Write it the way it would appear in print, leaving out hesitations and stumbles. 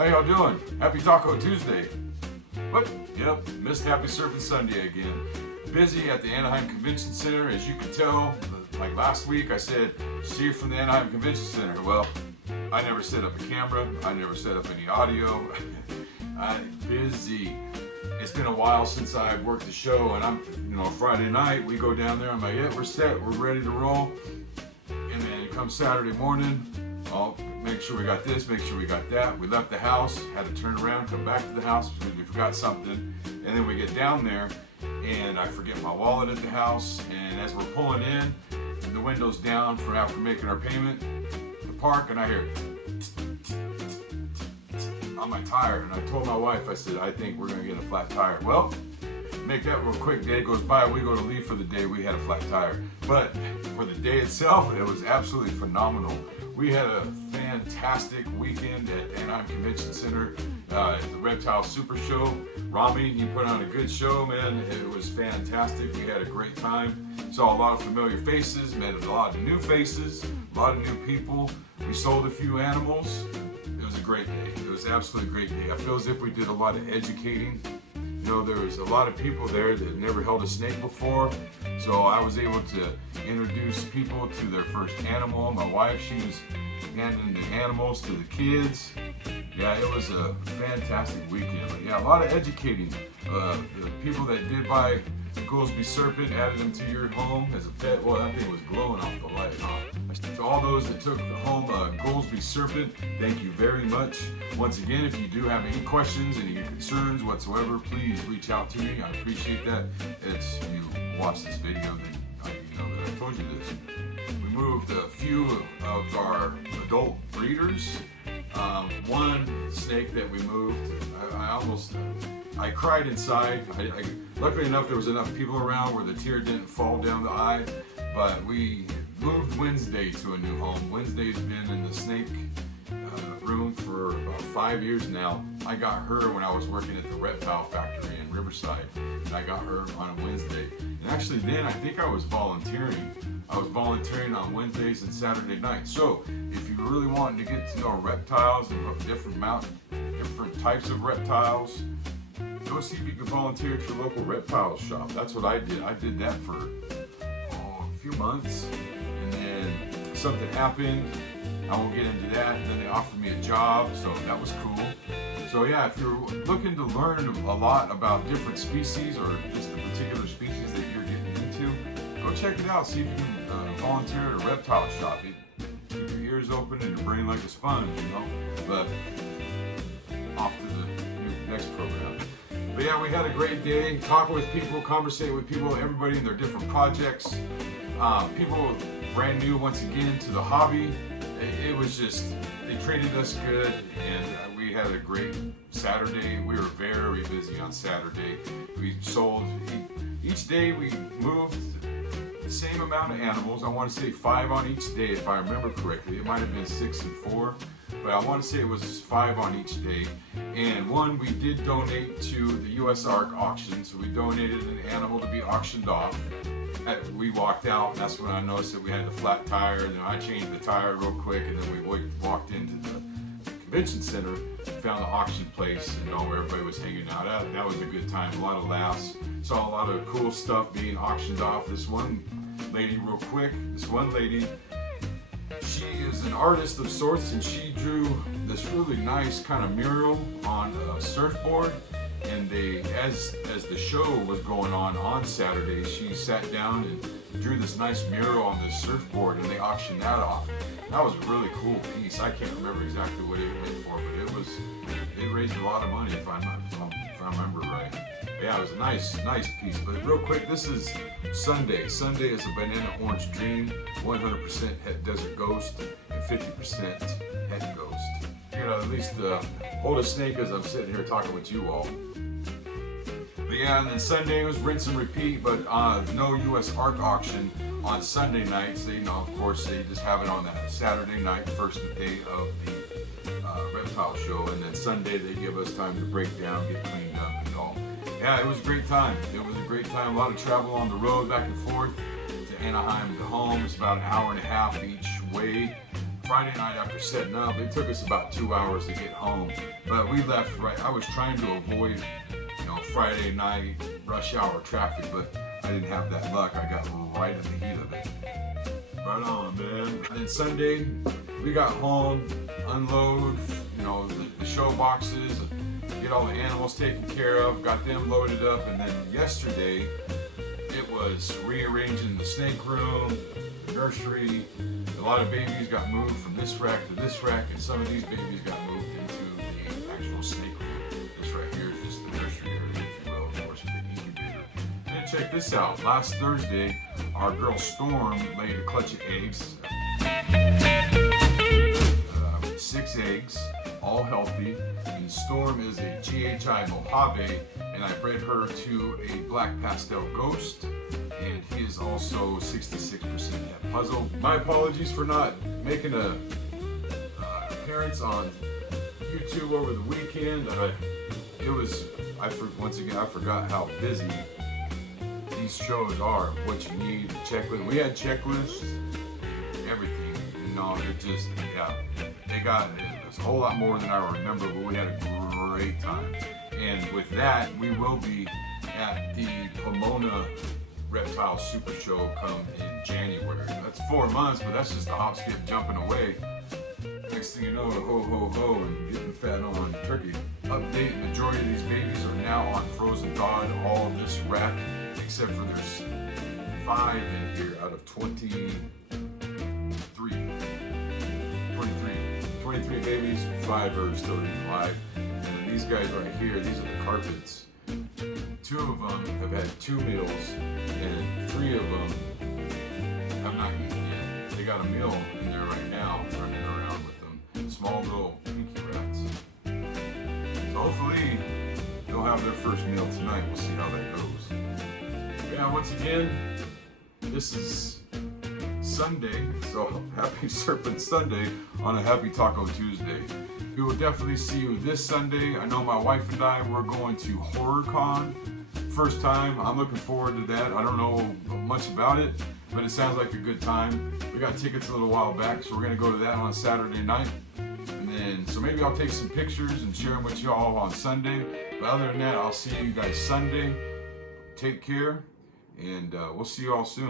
How y'all doing? Happy Taco Tuesday. What? Yep, missed Happy Surfing Sunday again. Busy at the Anaheim Convention Center. As you can tell, like last week I said, see you from the Anaheim Convention Center. Well, I never set up a camera. I never set up any audio. I'm busy. It's been a while since I've worked the show, and Friday night we go down there. I'm like, yeah, we're set. We're ready to roll. And then it comes Saturday morning. I'll make sure we got this, make sure we got that. We left the house, had to turn around, come back to the house because we forgot something. And then we get down there, and I forget my wallet at the house. And as we're pulling in, the window's down for after making our payment, the park, and I hear on my tire. And I told my wife, I said, I think we're gonna get a flat tire. Well, make that real quick. Day goes by, we go to leave for the day, we had a flat tire. But for the day itself, it was absolutely phenomenal. We had a fantastic weekend at Anaheim Convention Center at the Reptile Supershow. Rami, he put on a good show, man. It was fantastic. We had a great time. Saw a lot of familiar faces, met a lot of new faces, a lot of new people. We sold a few animals. It was a great day. It was absolutely a great day. I feel as if we did a lot of educating. There was a lot of people there that never held a snake before, so I was able to introduce people to their first animal. My wife, she was handing the animals to the kids. Yeah, it was a fantastic weekend. But yeah, a lot of educating. The people that did buy the Goolsby Serpent, added them to your home as a pet. Well, that thing was glowing off the light, huh? To all those that took home Goolsby Serpent, thank you very much. Once again, if you do have any questions, any concerns whatsoever, please reach out to me. I appreciate that. It's you watch this video, then you know that I told you this. We moved a few of our adult breeders. One snake that we moved, I cried inside. Luckily enough, there was enough people around where the tear didn't fall down the eye, but we moved Wednesday to a new home. Wednesday's been in the snake room for about 5 years now. I got her when I was working at the Reptile Factory in Riverside, and I got her on a Wednesday. And actually then, I think I was volunteering. I was volunteering on Wednesdays and Saturday nights. So if you're really wanting to get to know reptiles and different types of reptiles, go see if you can volunteer at your local reptile shop. That's what I did. I did that for a few months, and then something happened. I won't get into that. And then they offered me a job, so that was cool. So yeah, if you're looking to learn a lot about different species or just the particular species that you're getting into, go check it out. See if you can volunteer at a reptile shop. Keep your ears open and your brain like a sponge, But off to the next program. But yeah, we had a great day, talking with people, conversating with people, everybody in their different projects. People brand new once again to the hobby. It was just, they treated us good, and we had a great Saturday. We were very busy on Saturday. We sold, each day we moved the same amount of animals. I want to say 5 on each day if I remember correctly. It might have been 6 and 4. But I want to say it was 5 on each day. And one we did donate to the US ARC auction. So we donated an animal to be auctioned off. We walked out, and that's when I noticed that we had the flat tire. And then I changed the tire real quick, and then we walked into the convention center, found the auction place, and where everybody was hanging out. That was a good time, a lot of laughs. Saw a lot of cool stuff being auctioned off. This one lady, real quick, she is an artist of sorts, and she drew this really nice kind of mural on a surfboard. And as the show was going on Saturday, she sat down and drew this nice mural on this surfboard, and they auctioned that off. That was a really cool piece. I can't remember exactly what it went for, but it raised a lot of money if I remember right. Yeah, it was a nice piece. But real quick, this is Sunday. Sunday is a banana orange dream, 100% het desert ghost, and 50% het ghost. At least hold a snake as I'm sitting here talking with you all. But yeah, and then Sunday was rinse and repeat, but no US ARC auction on Sunday nights. Of course, they just have it on that Saturday night, first day of the reptile show, and then Sunday they give us time to break down, get cleaned up, and all. Yeah, it was a great time. It was a great time. A lot of travel on the road, back and forth to Anaheim to home. It's about an hour and a half each way Friday night after setting up, it took us about 2 hours to get home, but we left right. I was trying to avoid, Friday night rush hour traffic, but I didn't have that luck. I got right in the heat of it. Right on, man. And then Sunday, we got home, unload, the show boxes, get all the animals taken care of, got them loaded up, and then yesterday, it was rearranging the snake room, the nursery. A lot of babies got moved from this rack to this rack, and some of these babies got moved into the actual snake room. This right here is just the nursery area, if you will, of course, with the incubator. And check this out. Last Thursday, our girl Storm laid a clutch of eggs. 6 eggs, all healthy. And Storm is a GHI Mojave, and I bred her to a black pastel ghost. And he is also 66% het puzzle. My apologies for not making a appearance on YouTube over the weekend. Once again, I forgot how busy these shows are. What you need, checklist. We had checklists, everything. It was a whole lot more than I remember, but we had a great time. And with that, we will be at the Pomona Reptile Supershow come in January. That's 4 months, but that's just a hop, skip, jumping away. Next thing you know, ho, ho, ho, and getting fat on turkey. Update, majority of these babies are now on frozen thawed, all of this rack, except for there's 5 in here out of 23 babies, 5 are still eating live. And then these guys right here, these are the carpets. 2 of them have had 2 meals, and 3 of them have not eaten yet. They got a meal in there right now, running around with them. Small little pinky rats. So hopefully they'll have their first meal tonight. We'll see how that goes. Yeah, once again, this is Sunday, so happy Serpent Sunday on a happy Taco Tuesday. We will definitely see you this Sunday. I know my wife and I, we're going to HorrorCon. First time, I'm looking forward to that. I don't know much about it, but it sounds like a good time. We got tickets a little while back, so we're gonna go to that on Saturday night. And then, so maybe I'll take some pictures and share them with y'all on Sunday. But other than that, I'll see you guys Sunday. Take care, and we'll see you all soon.